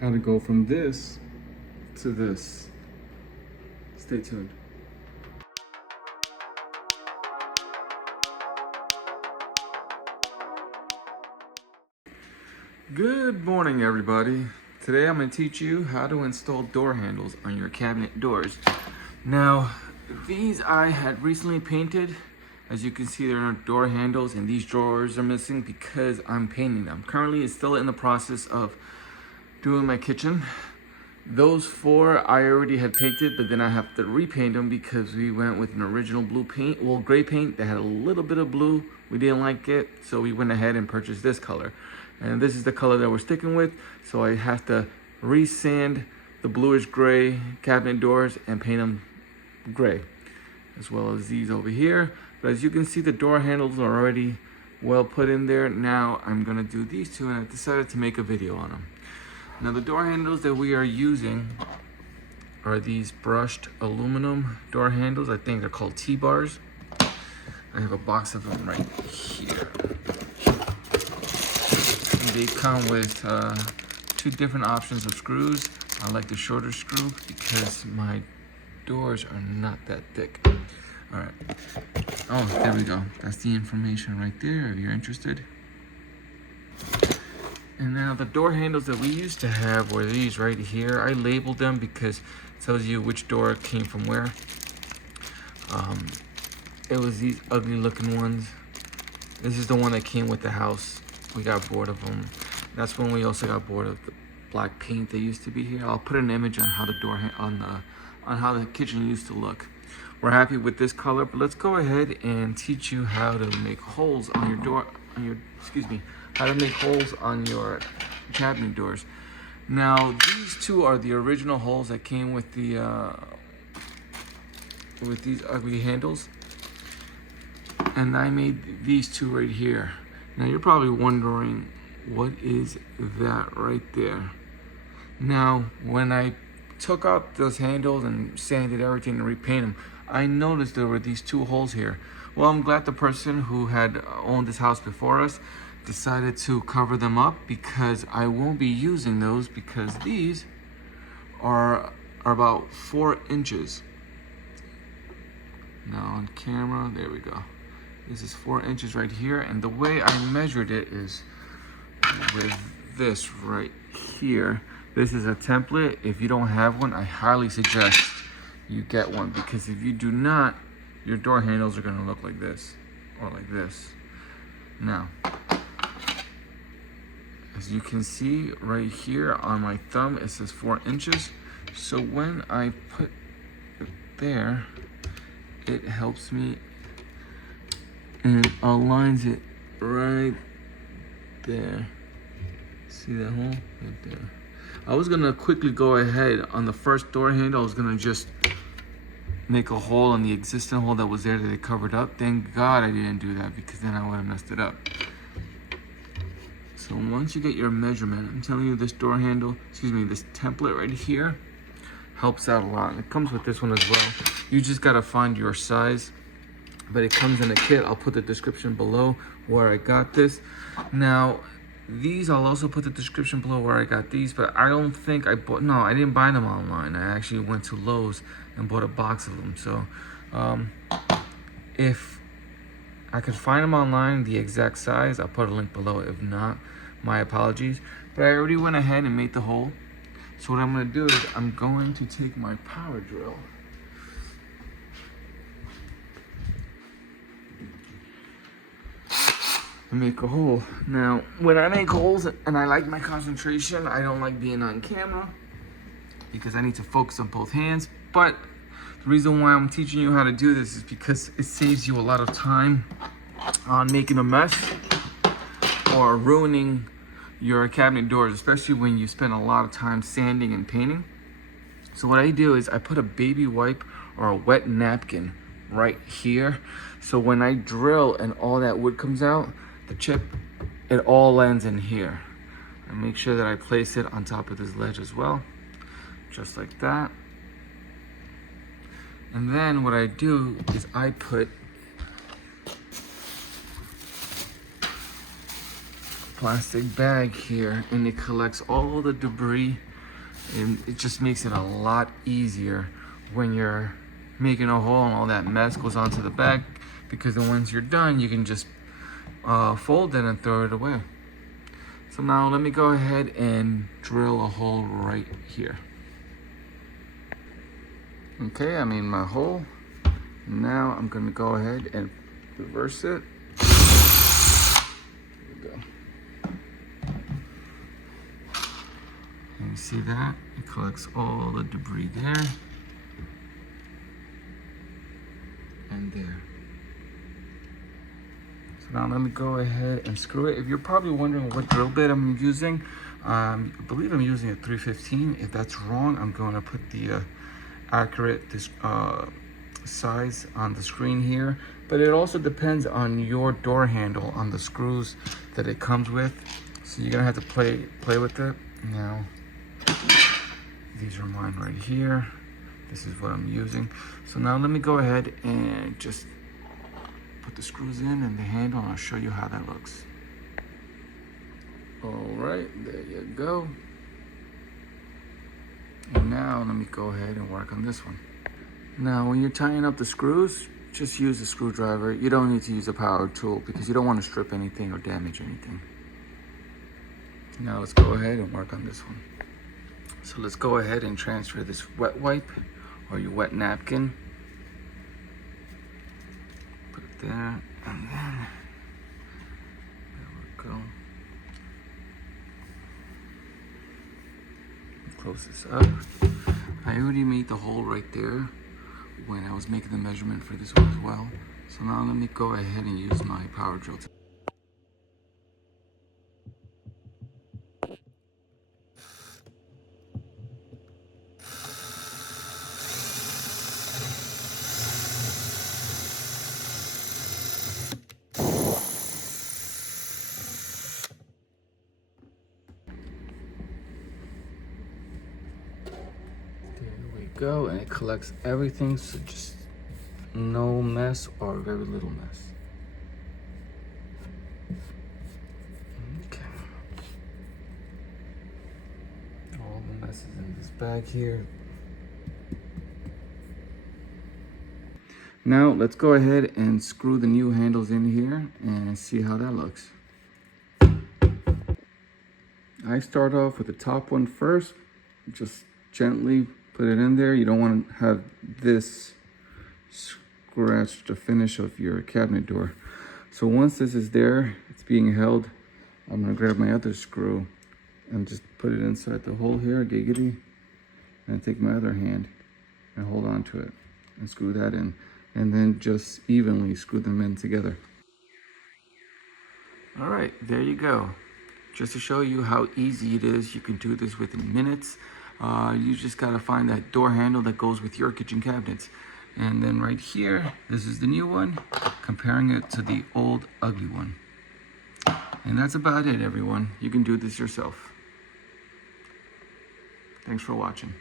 how to go from this to this. Stay tuned. Good morning, everybody. Today I'm going to teach you how to install door handles on your cabinet doors. Now, these I had recently painted. As you can see, there are door handles and these drawers are missing because I'm painting them. Currently, it's still in the process of doing my kitchen. Those four I already had painted, but then I have to repaint them because we went with an original blue paint, well, gray paint that had a little bit of blue. We didn't like it, so we went ahead and purchased this color. And this is the color that we're sticking with, so I have to resand the bluish gray cabinet doors and paint them gray, as well as these over here. But as you can see, the door handles are already well put in there. Now I'm gonna do these two, and I decided to make a video on them. Now the door handles that we are using are these brushed aluminum door handles. I think they're called T-bars. I have a box of them right here. They come with two different options of screws. I like the shorter screw because my doors are not that thick. All right. Oh, there we go. That's the information right there if you're interested. And now the door handles that we used to have were these right here. I labeled them because it tells you which door came from where. It was these ugly looking ones. This is the one that came with the house. We got bored of them. That's when we also got bored of the black paint that used to be here. I'll put an image on how the door on how the kitchen used to look. We're happy with this color, but let's go ahead and teach you how to make holes on your door, how to make holes on your cabinet doors. Now, these two are the original holes that came with the with these ugly handles, and I made these two right here. Now you're probably wondering, what is that right there? Now, when I took out those handles and sanded everything and repainted them, I noticed there were these two holes here. Well, I'm glad the person who had owned this house before us decided to cover them up, because I won't be using those, because these are about 4 inches. Now on camera, there we go. This is 4 inches right here, and the way I measured it is with this right here. This is a template. If you don't have one, I highly suggest you get one, because if you do not, your door handles are gonna look like this, or like this. Now, as you can see right here on my thumb, it says 4 inches. So when I put it there, it helps me and aligns it right there. See that hole right there? I was gonna quickly go ahead on the first door handle. I was gonna just make a hole on the existing hole that was there that they covered up. Thank God I didn't do that, because then I would have messed it up. So once you get your measurement, I'm telling you, this door handle, this template right here helps out a lot. It comes with this one as well. You just gotta find your size, but it comes in a kit. I'll put the description below where I got this. Now, these, I'll also put the description below where I got these, but I don't think I bought, no, I didn't buy them online. I actually went to Lowe's and bought a box of them. So if I could find them online, the exact size, I'll put a link below. If not, my apologies. But I already went ahead and made the hole. So what I'm gonna do is I'm going to take my power drill and make a hole. Now, when I make holes and I like my concentration, I don't like being on camera because I need to focus on both hands. But the reason why I'm teaching you how to do this is because it saves you a lot of time on making a mess or ruining your cabinet doors, especially when you spend a lot of time sanding and painting. So what I do is I put a baby wipe or a wet napkin right here. So when I drill and all that wood comes out, the chip, it all lands in here. I make sure that I place it on top of this ledge as well, just like that. And then what I do is I put plastic bag here, and it collects all the debris, and it just makes it a lot easier when you're making a hole and all that mess goes onto the bag, because then once you're done, you can just fold it and throw it away. So now let me go ahead and drill a hole right here. Okay, I made my hole. Now I'm gonna go ahead and reverse it. There we go. And you see that? It collects all the debris there and there. So now let me go ahead and screw it. If you're probably wondering what drill bit I'm using, I believe I'm using a 315. If that's wrong, I'm going to put the accurate size on the screen here. But it also depends on your door handle, on the screws that it comes with. So you're gonna have to play with it. Now, these are mine right here. This is what I'm using. So now let me go ahead and just put the screws in the handle, and I'll show you how that looks. All right, there you go. And now let me go ahead and work on this one. Now, when you're tying up the screws, just use a screwdriver. You don't need to use a power tool because you don't want to strip anything or damage anything. Now let's go ahead and work on this one. So let's go ahead and transfer this wet wipe or your wet napkin. Put it there, and then there we go. Close this up. I already made the hole right there when I was making the measurement for this one as well. So now let me go ahead and use my power drill. Go, and it collects everything, so just no mess or very little mess. Okay. All the mess is in this bag here. Now let's go ahead and screw the new handles in here and see how that looks. I start off with the top one first, just gently put it in there. You don't want to have this scratch the finish of your cabinet door. So once this is there, it's being held, I'm gonna grab my other screw and just put it inside the hole here, giggity, and take my other hand and hold on to it and screw that in, and then just evenly screw them in together. All right, there you go. Just to show you how easy it is, you can do this within minutes. You just gotta find that door handle that goes with your kitchen cabinets. And then right here, this is the new one, comparing it to the old ugly one. And that's about it, everyone. You can do this yourself. Thanks for watching.